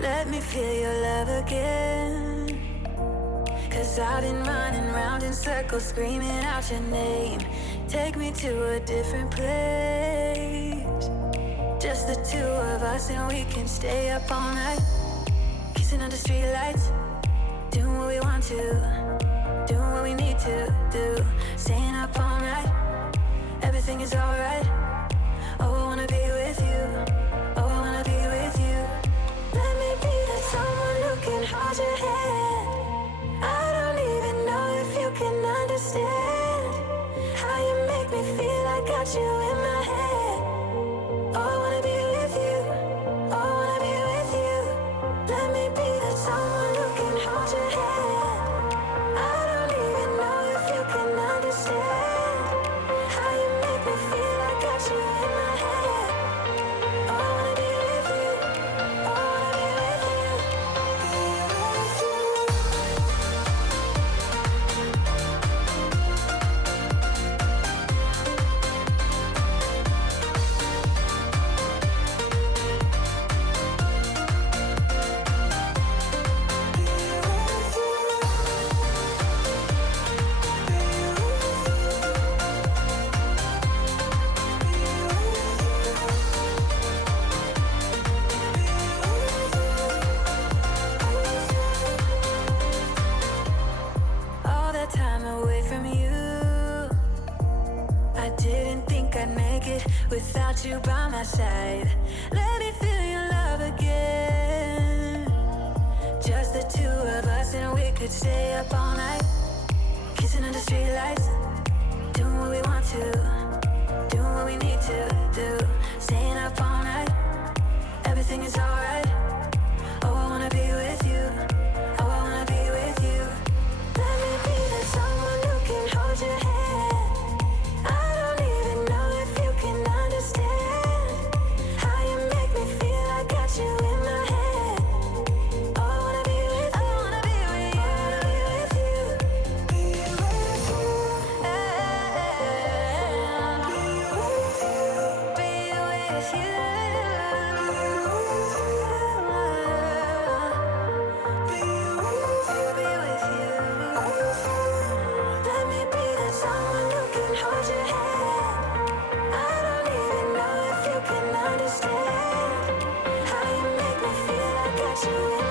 Let me feel your love again. 'Cause I've been running round in circles, screaming out your name. Take me to a different place. Just the two of us and we can stay up all night, kissing under streetlights, doing what we want to, doing what we need to do. Staying up all night, everything is alright. Oh, I wanna be with you. Oh, I wanna be with you. Let me be the someone who can hold your hand. I don't even know if you can understand how you make me feel. I got you in my head. Oh, I wanna be with you. Oh, I wanna be with you. Let me be the someone who can hold your hand. I don't even know if you can understand how you make me feel. I got you in my head. Oh, I wanna be with you. Oh, I wanna be with you. All that time away from you, I didn't think I'd make it without you by my side. Let me feel your love again. Just the two of us and we could stay up all night, kissing under streetlights, doing what we want to, doing what we need to do. Staying up all night, everything is alright. Oh, I wanna be with you. Oh, I wanna be with you. Let me be the someone who can hold your hand. I don't even know if you can understand how you make me feel. I got you in my head. Oh, I wanna be with you. I wanna be with you. I wanna be with you. Be with you. Be with you. Be with you. Let me be the someone who can hold your hand. I don't even know if you can understand how you make me feel. I got you in